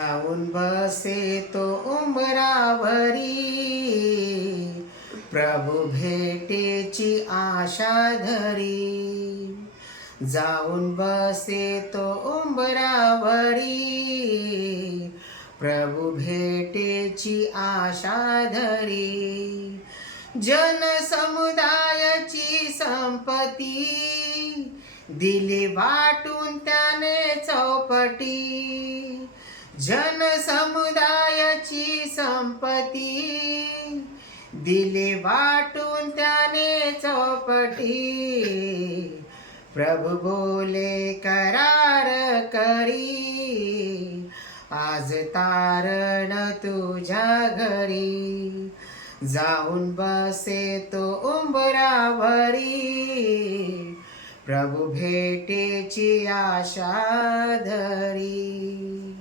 जाऊन बसे तो उंबरावरी, प्रभू भेटेची आशा धरी. जाऊन बसे तो उंबरावरी, प्रभू भेटेची आशा धरी. जनसमुदायाची संपत्ती दिली वाटून त्याने चौपटी. जनसमुदायाची संपत्ती दिली वाटून त्याने चौपटी. प्रभू बोले करार करी, आज तारण तुझ्या घरी. जाऊन बसे तो उंबरावरी, प्रभू भेटेची आशा धरी.